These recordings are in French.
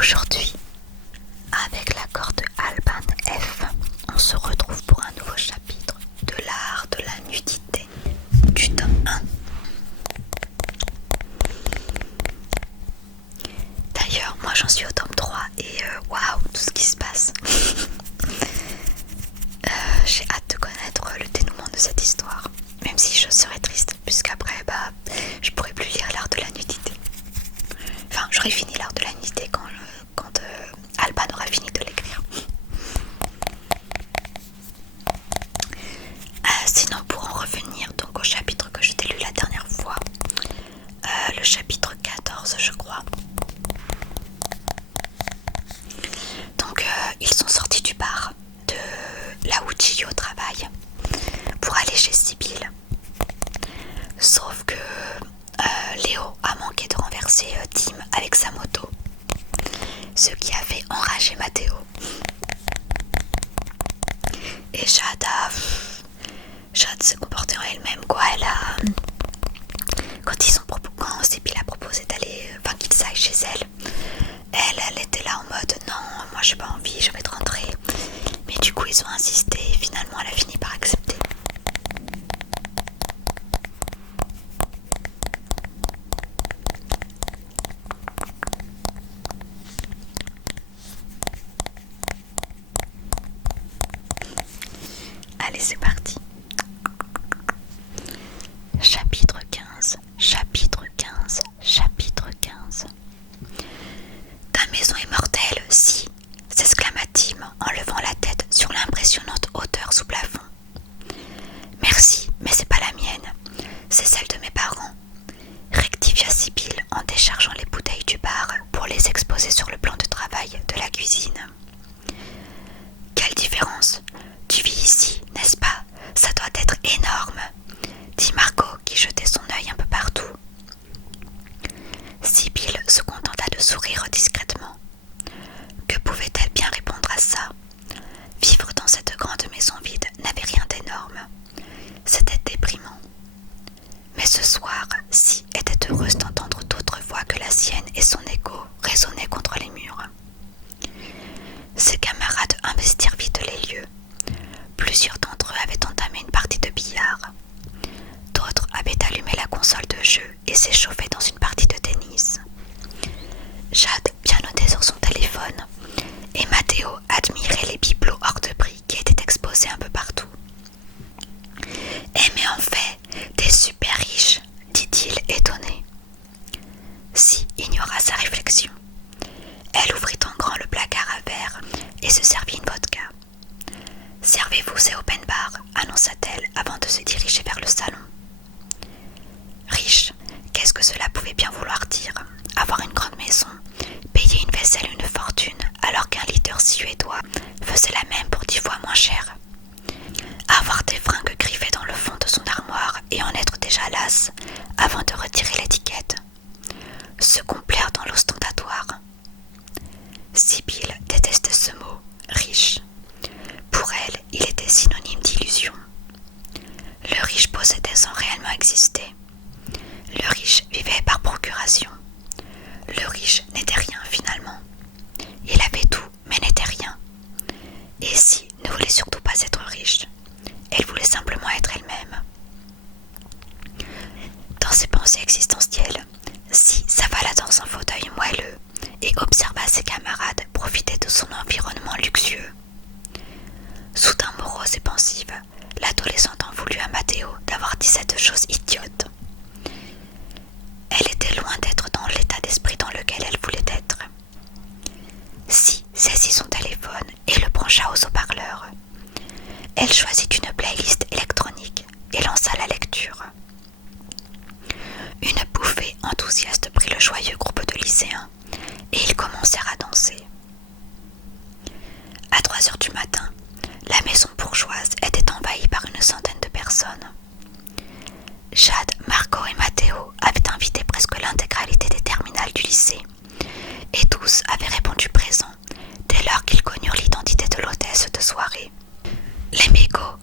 Aujourd'hui, avec l'accord de Alban F, on se retrouve pour un nouveau chapitre de l'art de la nudité du tome 1. D'ailleurs, moi j'en suis au tome 3 et waouh, tout ce qui se passe. J'ai hâte de connaître le dénouement de cette histoire, même si je serais triste, puisqu'après, je pourrais plus lire l'art de la nudité. Enfin, j'aurais fini l'art de la nudité quand Alban aura fini de l'écrire. Sinon, pour en revenir donc au chapitre que je t'ai lu la dernière fois, le chapitre 14 je crois. Donc ils sont sortis du bar de là où Chiyo travaille pour aller chez Sibylle. Sauf que Léo a manqué de renverser Tim avec sa moto, ce qui a fait enrager Mathéo. Et Jade s'est comportée en elle-même quoi. Elle a quand Sibylle a proposé qu'ils aillent chez elle, elle était là en mode non, moi j'ai pas envie, je vais te rentrer. Mais du coup ils ont insisté et finalement elle a fini par accepter. Allez, c'est parti. Chapitre 15, chapitre 15, chapitre 15. Ta maison est mortelle, si, s'exclama Tim en levant la tête sur l'impressionnante hauteur sous plafond. Merci, mais c'est pas la mienne, c'est celle de mes parents, rectifia Sibylle en déchargeant les bouteilles du bar pour les exposer sur le plan de travail de la cuisine. Quelle différence! Tu vis ici, n'est-ce pas? Ça doit être énorme, dit Margot qui jetait son œil un peu partout. Sibylle se contenta de sourire discrètement. Que pouvait-elle bien répondre à ça? Vivre dans cette grande maison vide n'avait rien d'énorme. C'était déprimant. Mais ce soir, Si était heureuse d'entendre d'autres voix que la sienne et son écho résonner contre les murs. Ses camarades investirent vite les lieux. Plusieurs d'entre eux avaient entamé une partie de billard. D'autres avaient allumé la console de jeu et s'échauffaient dans une partie de tennis. Jade pianotait sur son téléphone et Mathéo admirait les bibelots hors de prix qui étaient exposés un peu partout. « Eh mais en fait, t'es super riche !» dit-il étonné. Si ignora sa réflexion. Elle ouvrit en grand le placard à verre et se servit une vodka. « Servez-vous, c'est open bar » annonça-t-elle avant de se diriger vers le salon. Riche, qu'est-ce que cela pouvait bien vouloir dire? Avoir une grande maison, payer une vaisselle une fortune, alors qu'un leader suédois faisait la même pour 10 fois moins cher. Avoir des fringues griffées dans le fond de son armoire et en être déjà lasse avant de retirer l'étiquette. Se complaire dans l'ostentatoire. Sibylle détestait ce mot, riche. Pour elle, il était synonyme d'illusion. Le riche possédait sans réellement exister. Le riche vivait par procuration. Le riche n'était rien finalement. Il avait tout, mais n'était rien. Et Si ne voulait surtout pas être riche. Elle voulait simplement être elle-même. Dans ses pensées existentielles, Si s'avala dans un fauteuil moelleux et observa ses camarades profiter de son environnement luxueux. Soudain morose et pensive, l'adolescente en voulut à Mathéo d'avoir dit cette chose idiote. Elle était loin d'être dans l'état d'esprit dans lequel elle voulait être. Si saisit son téléphone et le brancha aux haut-parleurs. Elle choisit une playlist électronique et lança la lecture. Une bouffée enthousiaste prit le joyeux groupe de lycéens et ils commencèrent à danser. À 3 heures du matin, la maison bourgeoise était envahie par une centaine de personnes. Jade, Margot et Mathéo avaient invité presque l'intégralité des terminales du lycée et tous avaient répondu présents dès lors qu'ils connurent l'identité de l'hôtesse de soirée. Les mégots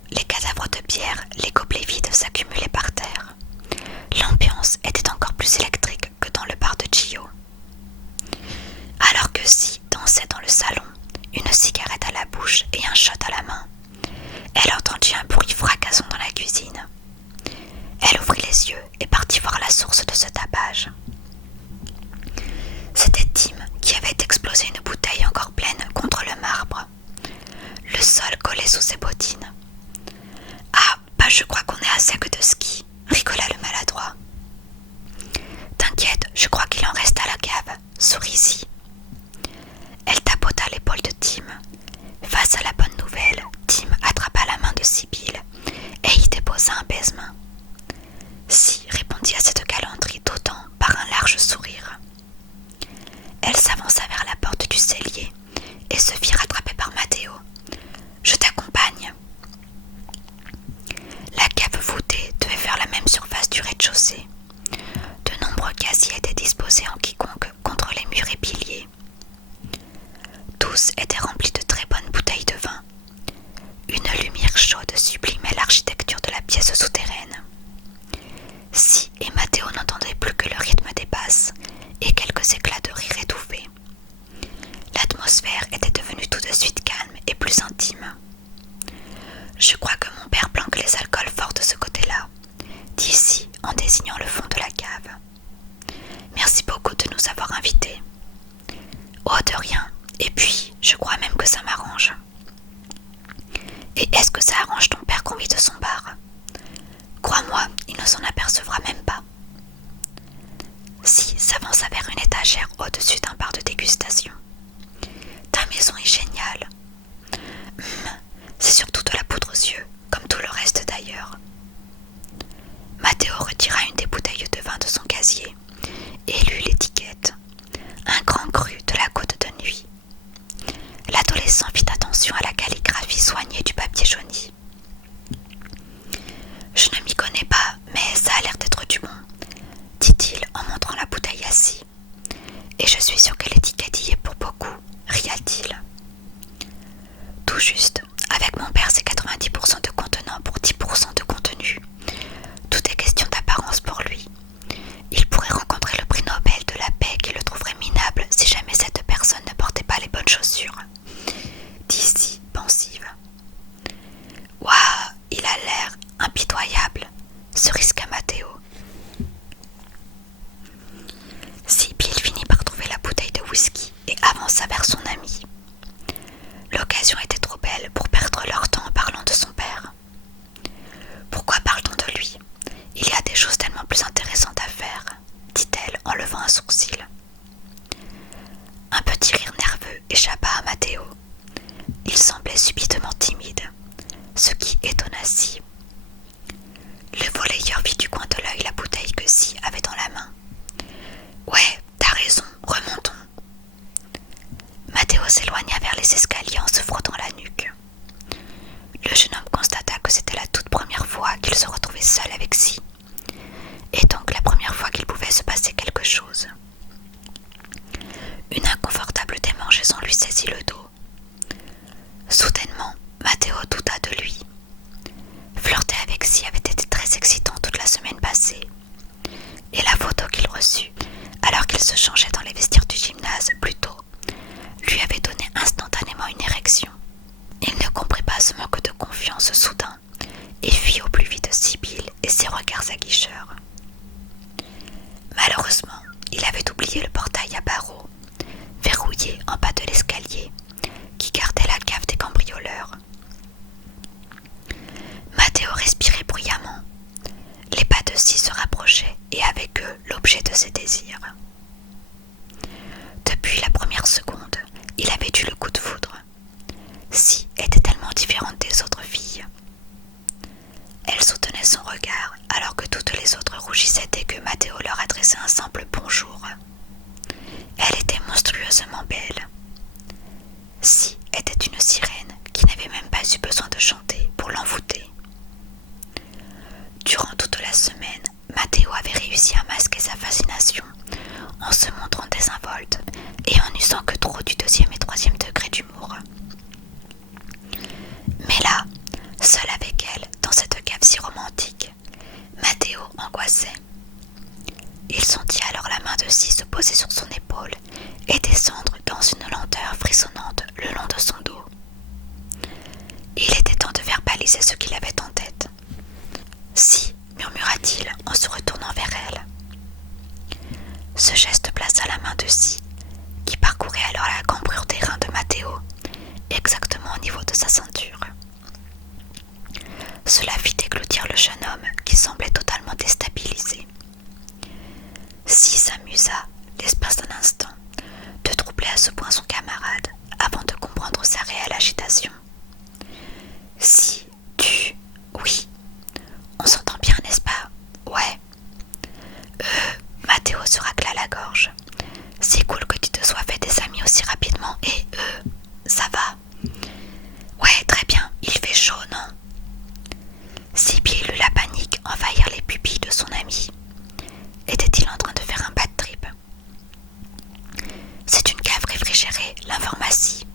tous étaient remplis de très bonnes bouteilles de vin. Une lumière chaude sublimait l'architecture de la pièce souterraine. Si et Matteo n'entendaient plus que le rythme des basses et quelques éclats de rire étouffés. L'atmosphère était devenue tout de suite calme et plus intime. « Je crois que mon père planque les alcools forts de ce côté-là, » dit Si en désignant le fond de la cave. « Merci beaucoup de nous avoir invités. »« Oh, de rien. Et puis, je crois même que ça m'arrange. »« Et est-ce que ça arrange ton père qu'on vide son bar ? Crois-moi, il ne s'en apercevra même pas. » Si s'avança vers une étagère au-dessus d'un bar de dégustation. « Ta maison est géniale. C'est surtout de la poudre aux yeux, comme tout le reste d'ailleurs. » Matteo retira une des bouteilles de vin de son casier et lut l'étiquette. Un grand cru de la côte de nuit. L'adolescent fit attention à la calligraphie soignée du papier jauni. « Je ne m'y connais pas, mais ça a l'air d'être du bon, » dit-il en montrant la bouteille à Si. « Et je suis sûr que l'étiquette y est pour beaucoup, » ria-t-il. « Tout juste. Avec mon père, c'est 90% de contenant pour 10% de contenu. Tout est question d'apparence pour lui. Il pourrait rencontrer le prix Nobel de la paix qui le trouverait minable si jamais cette personne ne portait pas les bonnes chaussures. » dit Si, pensive. « Waouh, il a l'air impitoyable, » se risqua Matteo. Sibyl finit par trouver la bouteille de whisky et avança vers son ami. L'occasion était trop belle pour perdre leur temps en parlant de son père. « Pourquoi parle-t-on de lui ? Il y a des choses tellement plus intéressantes à faire, » dit-elle en levant un sourcil. Un petit rire nerveux échappa à Matteo. Il semblait subitement timide, ce qui étonna Si. Le volleyeur vit du coin de l'œil la bouteille que Si avait dans la main. « Ouais, t'as raison, remontons. » Matteo s'éloigna vers les escaliers en se frottant la nuque. Le jeune homme constata que c'était la toute première fois qu'il se retrouvait seul avec Si, et donc la première fois qu'il pouvait se passer quelque chose. Une inconfortable démangeaison lui saisit le dos. Soudainement, Matteo douta de lui. Flirter avec Si avait été très excitant toute la semaine passée, et la photo qu'il reçut, alors qu'il se changeait dans les vestiaires du gymnase plus tôt, lui avait donné instantanément une érection. Il ne comprit pas ce manque de confiance soudain et fuit au plus vite Sibyl et ses regards aguicheurs. Malheureusement, il avait oublié le portail à barreaux, verrouillé en bas de l'escalier, qui gardait la cave des cambrioleurs. Matteo respirait bruyamment. Les pas de Si se rapprochaient et avec eux l'objet de ses désirs. Depuis la première seconde, il avait eu le coup de foudre. Si était tellement différente des autres filles. Elle soutenait son regard alors que toutes les autres rougisssaient dès que Matteo leur adressait un simple bonjour. Elle était monstrueusement belle. Si était une sirène qui n'avait même pas eu besoin de chanter pour l'envoûter. Durant toute la semaine, Matteo avait réussi à masquer sa fascination en se montrant désinvolte et en n'usant que trop du 2e et 3e degré d'humour. Mais là, seul avec elle, dans cette cave si romantique, Matteo angoissait. Il sentit alors la main de Si se poser sur son épaule et descendre dans une lenteur frissonnante le long de son dos. Il était temps de verbaliser ce qu'il avait en tête. « Si », murmura-t-il en se retournant vers elle. Ce geste plaça la main de Si, qui parcourait alors la cambrure des reins de Matteo, exactement au niveau de sa ceinture. Cela fit déglutir le jeune homme qui semblait totalement déstabilisé. Si s'amusa, l'espace d'un instant, de troubler à ce point son camarade avant de comprendre sa réelle agitation. Si, tu, oui, on s'entend bien, n'est-ce pas? Ouais. Matteo se racla la gorge. C'est cool que tu te sois fait des amis aussi rapidement et ça va? Ouais, très bien, il fait chaud, non? Sibyl eut la panique envahir les pupilles de son ami. Était-il en train de faire un bad trip? C'est une cave réfrigérée, l'informa Si.